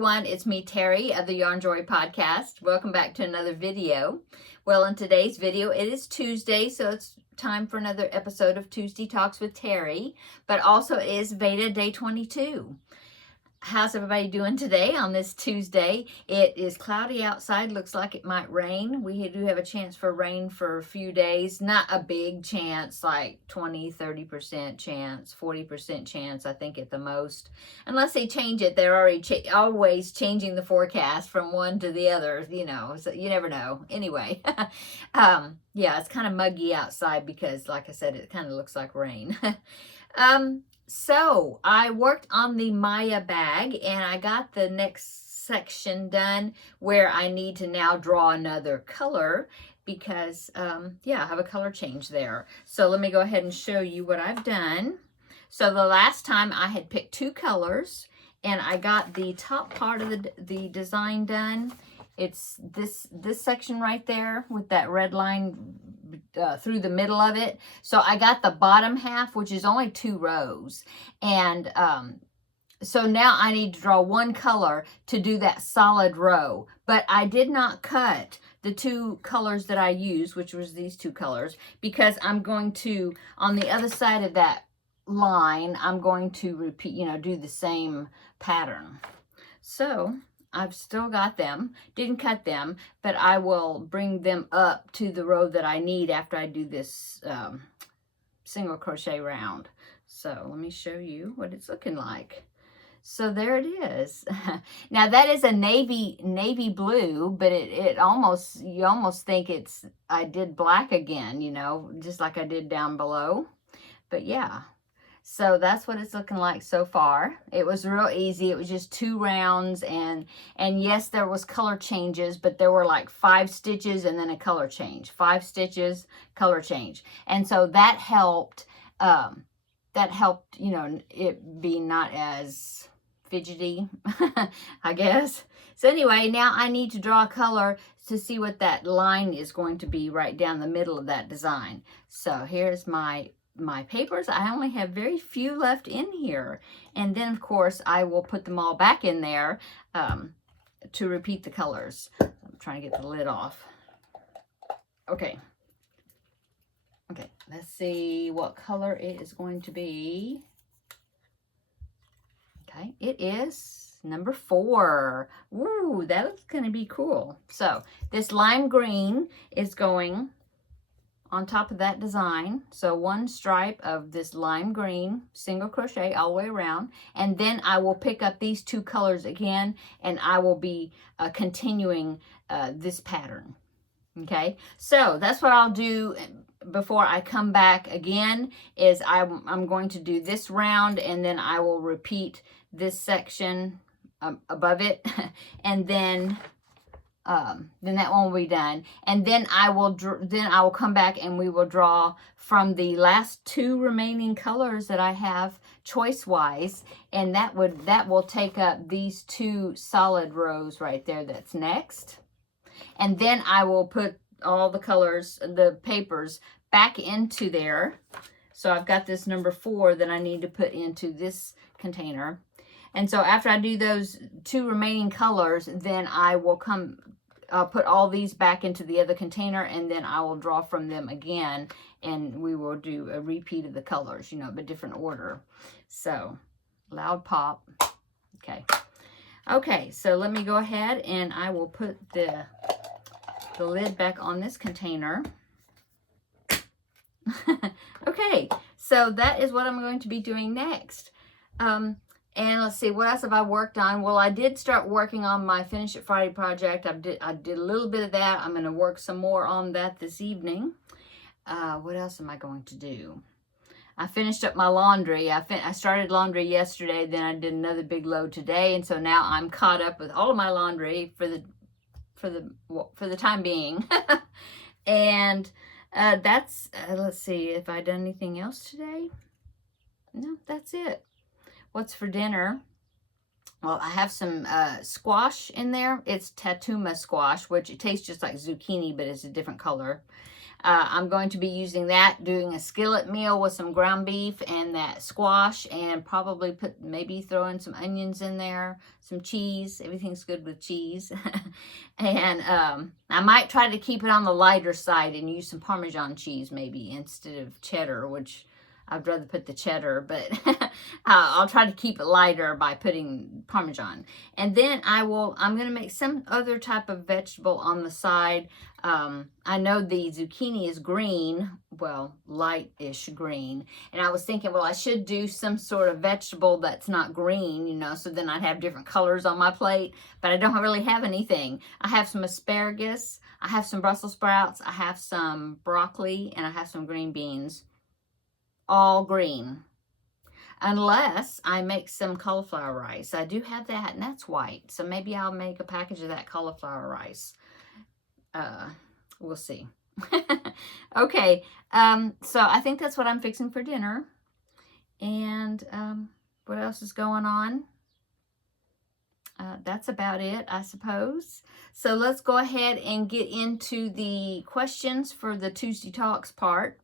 everyone, it's me, Terry of the Yarn Joy podcast. Welcome back to another video. Well, in today's video, it is Tuesday, so it's time for another episode of Tuesday Talks with Terry, but also it is VEDA Day 22. How's everybody doing today on this Tuesday? It is cloudy outside. Looks like it might rain. We do have a chance for rain for a few days. Not a big chance, like 20, 30% chance, 40% chance, I think at the most. Unless they change it, they're already always changing the forecast from one to the other, you know, so you never know. Anyway, yeah, it's kind of muggy outside because, like I said, it kind of looks like rain. So I worked on the Maya bag and I got the next section done where I need to now draw another color because, yeah, I have a color change there. So let me go ahead and show you what I've done. So the last time I had picked two colors and I got the top part of the design done. It's this section right there with that red line through the middle of it. So I got the bottom half, which is only 2 rows. And so now I need to draw one color to do that solid row. But I did not cut the 2 colors that I used, which was these 2 colors, because I'm going to, on the other side of that line, I'm going to repeat, you know, do the same pattern. So I've still got them, didn't cut them, but I will bring them up to the row that I need after I do this single crochet round. So let me show you what it's looking like. So there it is. Now that is a navy blue, but you almost think I did black again, you know, just like I did down below. But yeah. So that's what it's looking like so far. It was real easy. It was just 2 rounds and yes, there was color changes, but there were like 5 stitches and then a color change. 5 stitches, color change. And so that helped, you know, it be not as fidgety, I guess. So anyway, now I need to draw a color to see what that line is going to be right down the middle of that design. So here's my papers. I only have very few left in here, and then of course I will put them all back in there to repeat the colors. I'm trying to get the lid off. Okay, let's see what color it is going to be. Okay, it is number 4. Ooh, that's going to be cool. So this lime green is going on top of that design. So 1 stripe of this lime green single crochet all the way around, and then I will pick up these 2 colors again and I will be continuing this pattern. Okay, so that's what I'll do before I come back again. Is I'm going to do this round and then I will repeat this section above it and then that one will be done, and then I will come back and we will draw from the last 2 remaining colors that I have choice wise, and that will take up these 2 solid rows right there. That's next, and then I will put all the colors, the papers, back into there. So I've got this number 4 that I need to put into this container. And so after I do those 2 remaining colors, then I'll put all these back into the other container, and then I will draw from them again, and we will do a repeat of the colors, you know, but different order. So loud pop. Okay, so let me go ahead and I will put the lid back on this container. Okay, so that is what I'm going to be doing next. And let's see, what else have I worked on? Well, I did start working on my Finish It Friday project. I did a little bit of that. I'm going to work some more on that this evening. What else am I going to do? I finished up my laundry. I started laundry yesterday, then I did another big load today, and so now I'm caught up with all of my laundry for the time being. And that's let's see if I done anything else today. No, that's it. What's for dinner? well, I have some squash in there. It's Tatuma squash, which it tastes just like zucchini, but it's a different color. I'm going to be using that, doing a skillet meal with some ground beef and that squash, and probably maybe throw in some onions in there, some cheese. Everything's good with cheese. And I might try to keep it on the lighter side and use some Parmesan cheese maybe instead of cheddar, which I'd rather put the cheddar, but I'll try to keep it lighter by putting Parmesan. And then I'm going to make some other type of vegetable on the side. I know the zucchini is green, well, lightish green. And I was thinking, well, I should do some sort of vegetable that's not green, you know, so then I'd have different colors on my plate. But I don't really have anything. I have some asparagus, I have some Brussels sprouts, I have some broccoli, and I have some green beans. All green, unless I make some cauliflower rice. I do have that, and that's white, so maybe I'll make a package of that cauliflower rice. We'll see. Okay, so I think that's what I'm fixing for dinner. And what else is going on? That's about it, I suppose. So let's go ahead and get into the questions for the Tuesday Talks part.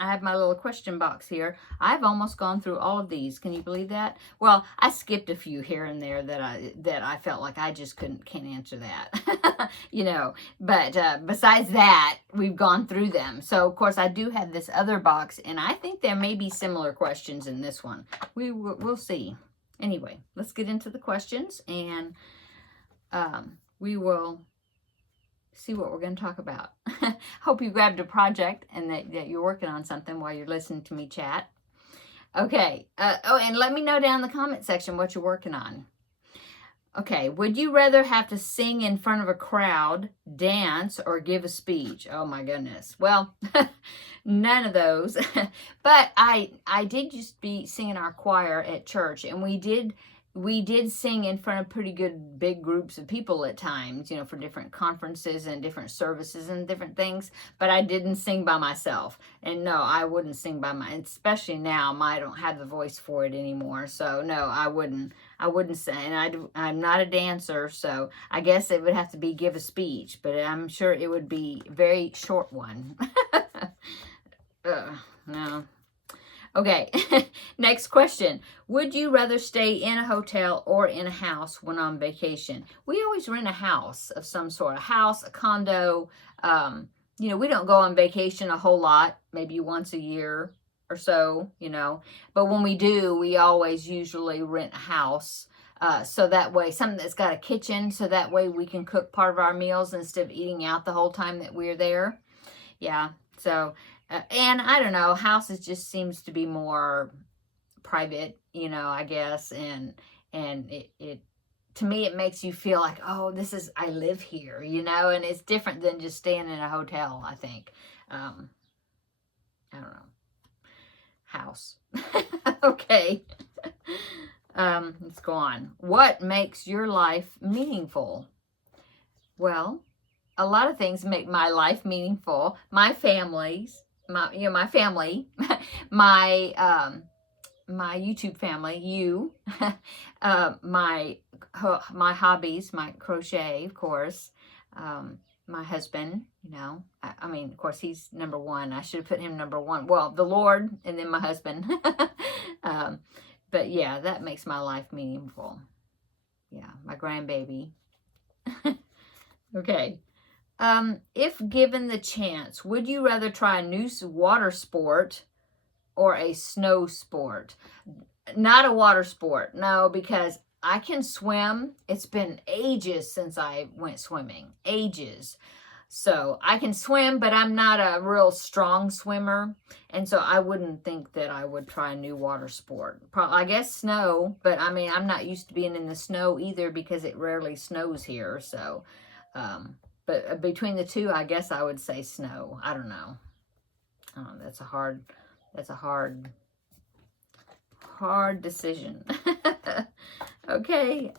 I have my little question box here. I've almost gone through all of these. Can you believe that? Well, I skipped a few here and there that I felt like I just can't answer that. You know, but besides that, we've gone through them. So, of course, I do have this other box, and I think there may be similar questions in this one. We'll see. Anyway, let's get into the questions, and we will see what we're going to talk about. Hope you grabbed a project and that you're working on something while you're listening to me chat. Okay. Oh, and let me know down in the comment section what you're working on. Okay. Would you rather have to sing in front of a crowd, dance, or give a speech? Oh my goodness. Well, none of those. But I did just be singing our choir at church, and we did sing in front of pretty good big groups of people at times, you know, for different conferences and different services and different things. But I didn't sing by myself. And no, I wouldn't sing especially now. I don't have the voice for it anymore. So no, I wouldn't sing. And I'm not a dancer, so I guess it would have to be give a speech. But I'm sure it would be a very short one. No. Okay, next question. Would you rather stay in a hotel or in a house when on vacation? We always rent a house of some sort, a house, a condo. You know, we don't go on vacation a whole lot, maybe once a year or so, you know. But when we do, we always usually rent a house. So that way, something that's got a kitchen, so that way we can cook part of our meals instead of eating out the whole time that we're there. Yeah, so... and I don't know, houses just seems to be more private, you know, I guess. And it to me, it makes you feel like, oh, I live here, you know, and it's different than just staying in a hotel, I think. I don't know. House. Okay. Let's go on. What makes your life meaningful? Well, a lot of things make my life meaningful. My family, my my YouTube family, my hobbies, my crochet, of course, my husband, you know, I mean, of course, he's number one. I should have put him number one. Well, the Lord, and then my husband. But yeah, that makes my life meaningful. Yeah, my grandbaby. Okay. If given the chance, would you rather try a new water sport or a snow sport? Not a water sport, no, because I can swim. It's been ages since I went swimming, ages. So I can swim, but I'm not a real strong swimmer. And so I wouldn't think that I would try a new water sport. I guess snow, but I mean, I'm not used to being in the snow either because it rarely snows here. So, but between the two, I guess I would say snow. I don't know. That's a hard decision. Okay.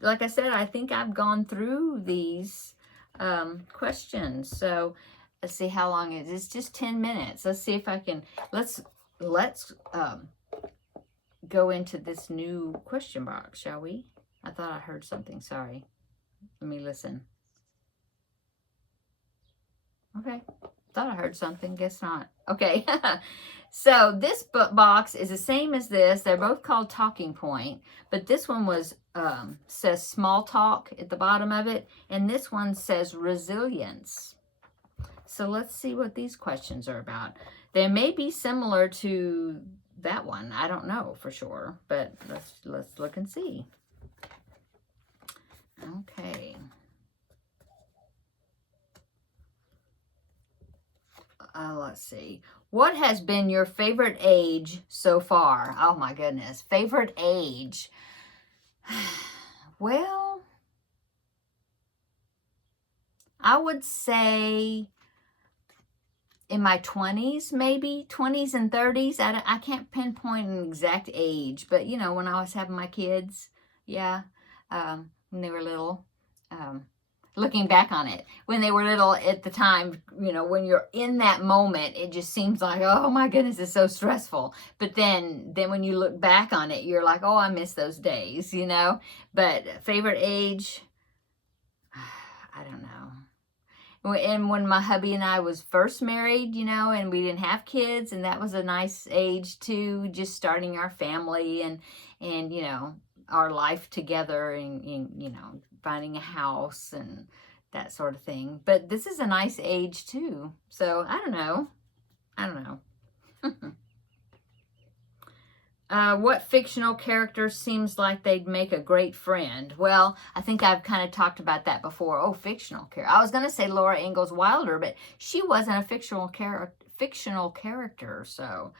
Like I said, I think I've gone through these questions. So let's see how long it is. It's just 10 minutes. Let's see if I can, let's go into this new question box, shall we? I thought I heard something. Sorry. Let me listen. Okay. Thought I heard something. Guess not. Okay. So this box is the same as this. They're both called Talking Point, but this one was says Small Talk at the bottom of it, and this one says Resilience. So let's see what these questions are about. They may be similar to that one. I don't know for sure, but let's look and see. Okay. Let's see. What has been your favorite age so far? Oh my goodness. Favorite age. Well, I would say in my 20s, maybe 20s and 30s. I can't pinpoint an exact age, but you know, when I was having my kids, yeah, when they were little, looking back on it, when they were little at the time, you know, when you're in that moment, it just seems like, oh my goodness, it's so stressful. But then when you look back on it, you're like, oh, I miss those days, you know. But favorite age, I don't know. And when my hubby and I was first married, you know, and we didn't have kids, and that was a nice age too, just starting our family and you know, our life together, and you know, finding a house and that sort of thing. But this is a nice age too. So I don't know. What fictional character seems like they'd make a great friend? Well, I think I've kind of talked about that before. Oh, fictional character. I was going to say Laura Ingalls Wilder, but she wasn't a fictional character. So,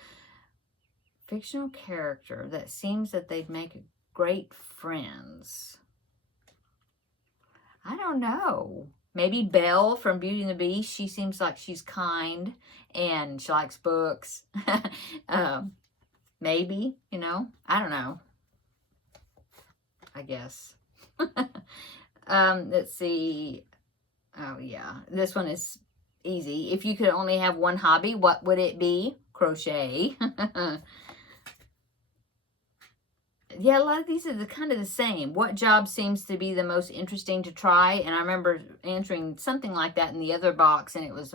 fictional character that seems that they'd make great friends. I don't know. Maybe Belle from Beauty and the Beast. She seems like she's kind and she likes books. Maybe, you know, I don't know. I guess. Let's see. Oh, yeah. This one is easy. If you could only have one hobby, what would it be? Crochet. Yeah, a lot of these are kind of the same. What job seems to be the most interesting to try? And I remember answering something like that in the other box, and it was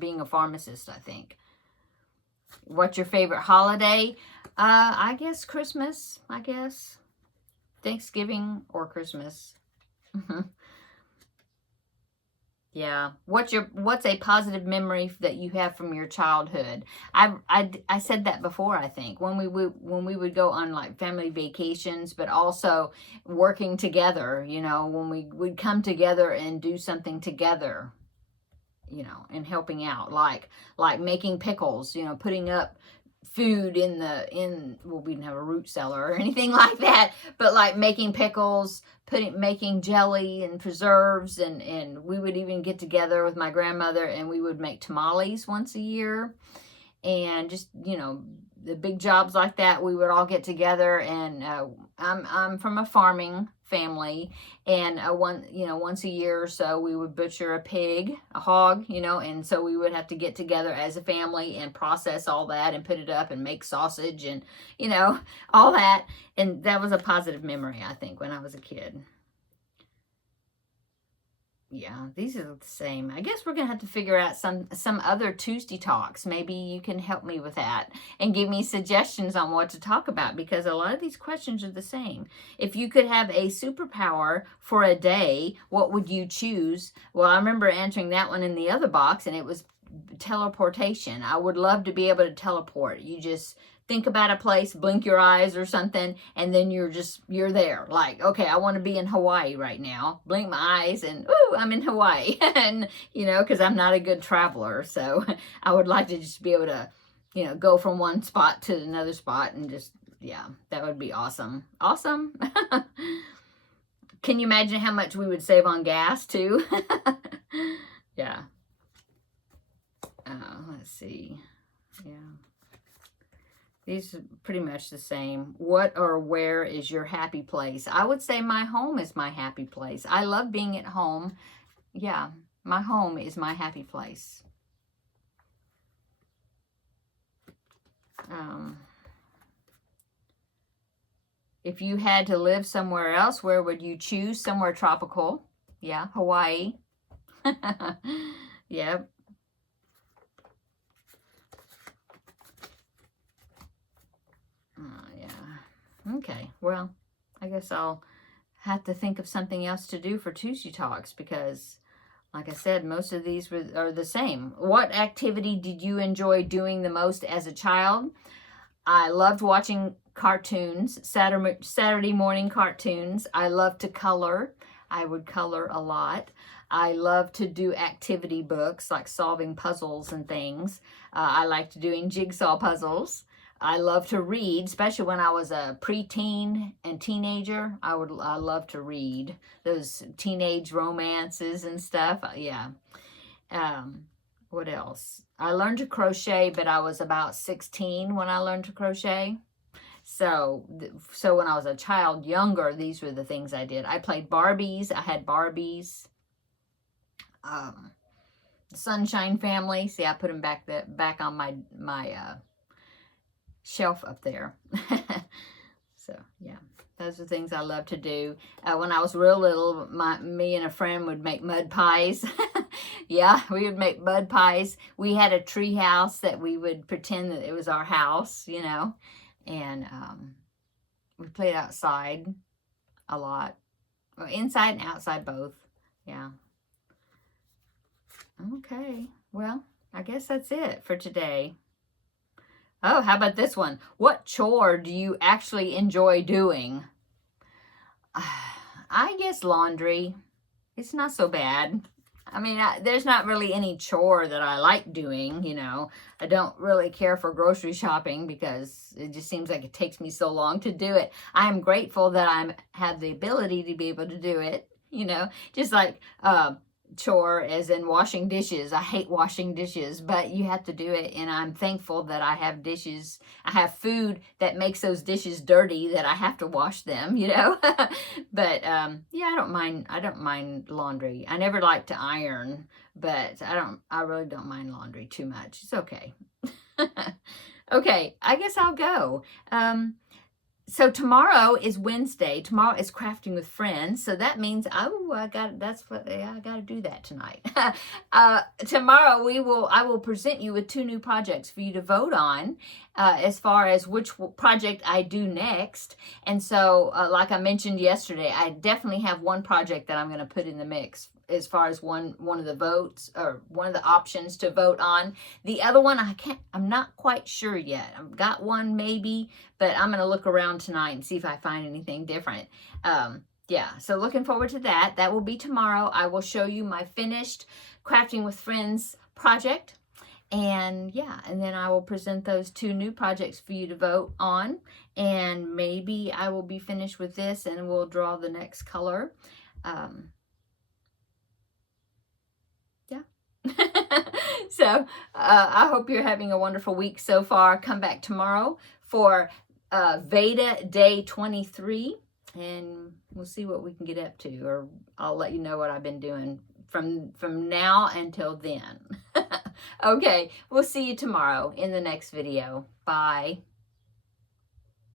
being a pharmacist, I think. What's your favorite holiday? I guess Christmas, I guess. Thanksgiving or Christmas. Yeah. What's a positive memory that you have from your childhood? I said that before, I think, when we would go on like family vacations, but also working together, you know, when we would come together and do something together, you know, and helping out, like making pickles, you know, putting up food well, we didn't have a root cellar or anything like that, but like making pickles, making jelly and preserves, and we would even get together with my grandmother and we would make tamales once a year, and just, you know, the big jobs like that, we would all get together. And I'm from a farming family, and once a year or so we would butcher a hog, you know, and so we would have to get together as a family and process all that and put it up and make sausage and, you know, all that. And that was a positive memory, I think, when I was a kid. Yeah, these are the same. I guess we're going to have to figure out some other Tuesday talks. Maybe you can help me with that and give me suggestions on what to talk about, because a lot of these questions are the same. If you could have a superpower for a day, what would you choose? Well, I remember answering that one in the other box, and it was teleportation. I would love to be able to teleport. You just think about a place, blink your eyes or something, and then you're there. Like, okay, I want to be in Hawaii right now. Blink my eyes and, ooh, I'm in Hawaii. And, you know, because I'm not a good traveler. So I would like to just be able to, you know, go from one spot to another spot and just, yeah, that would be awesome. Awesome. Can you imagine how much we would save on gas too? Yeah. Let's see. Yeah. These are pretty much the same. What or where is your happy place? I would say my home is my happy place. I love being at home. Yeah, my home is my happy place. If you had to live somewhere else, where would you choose? Somewhere tropical. Yeah, Hawaii. Yep. Yeah. Okay. Well, I guess I'll have to think of something else to do for Tuesday Talks because, like I said, most of these are the same. What activity did you enjoy doing the most as a child? I loved watching cartoons, Saturday morning cartoons. I loved to color. I would color a lot. I love to do activity books like solving puzzles and things. I liked doing jigsaw puzzles. I love to read, especially when I was a preteen and teenager. I love to read those teenage romances and stuff. Yeah. What else? I learned to crochet, but I was about 16 when I learned to crochet. So when I was a child, younger, these were the things I did. I played Barbies. I had Barbies. Sunshine Family. See, I put them back on my shelf up there. So yeah, those are things I love to do. When I was real little, me and a friend would make mud pies. Yeah, we would make mud pies. We had a tree house that we would pretend that it was our house, you know, and we played outside a lot. Well, inside and outside both. Yeah. Okay, well, I guess that's it for today. Oh, how about this one? What chore do you actually enjoy doing? I guess laundry. It's not so bad. I mean, there's not really any chore that I like doing, you know. I don't really care for grocery shopping because it just seems like it takes me so long to do it. I'm grateful that I have the ability to be able to do it, you know. Just like chore as in washing dishes. I hate washing dishes, but you have to do it, and I'm thankful that I have dishes. I have food that makes those dishes dirty that I have to wash them, you know. But yeah, I don't mind laundry. I never like to iron, but I really don't mind laundry too much. It's okay. Okay, I guess I'll go. So tomorrow is Wednesday. Tomorrow is Crafting with Friends. So that means, I got to do that tonight. Tomorrow I will present you with 2 new projects for you to vote on as far as which project I do next. And so, like I mentioned yesterday, I definitely have one project that I'm going to put in the mix as far as one of the votes or one of the options to vote on. The other one, I'm not quite sure yet. I've got one maybe, but I'm going to look around tonight and see if I find anything different. Yeah, so looking forward to that. That will be tomorrow. I will show you my finished Crafting with Friends project. And yeah, and then I will present those 2 new projects for you to vote on. And maybe I will be finished with this and we'll draw the next color. So I hope you're having a wonderful week so far. Come back tomorrow for VEDA Day 23, and we'll see what we can get up to, or I'll let you know what I've been doing from now until then. Okay, we'll see you tomorrow in the next video. Bye.